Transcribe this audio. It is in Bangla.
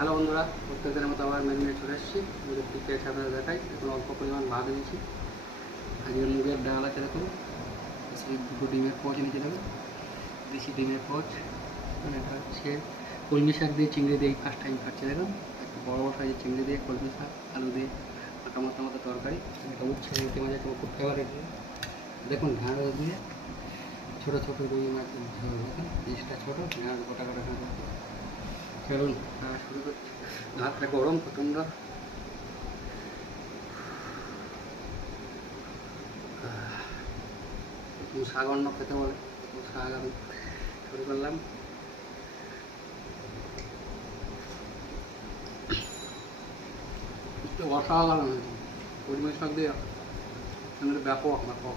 হ্যালো বন্ধুরা, প্রত্যেকদিনের মতো আবার মেনু নিয়ে চলে এসেছি। মুগের পিঠে আপনাদের দেখাই। এখন অল্প পরিমাণ ভাত এনেছি। আজকে মুগের ডাল আছে, দেখুন। সেই দুটো ডিমের পোচ এনেছি, দেখুন। দেশি ডিমের পোচ। এটা হচ্ছে কলমি শাক দিয়ে চিংড়ি দিয়ে ফার্স্ট টাইম খাচ্ছি, দেখুন। একটা বড় বড় সাইজের চিংড়ি দিয়ে কলমি শাক আলু দিয়ে মাথা মতো তরকারি। এটা উচ্ছে রুটি মাঝে খুব ফেভারিট। দেখুন ঢ্যাঁড়স দিয়ে ছোটো ছোটো রুই মাছের ঝোল, দেখুন পিসটা ছোটো, ঢ্যাঁড়স গোটা গোটা ঢ্যাঁড়স। চলুন শুরু করছি। ভাতটা গরম প্রচণ্ড। শাক অন্য খেতে বলে, শাক আমি শুরু করলাম। অসাধারণ হয়েছে কলমি শাক দিয়ে, ব্যাপক ব্যাপক।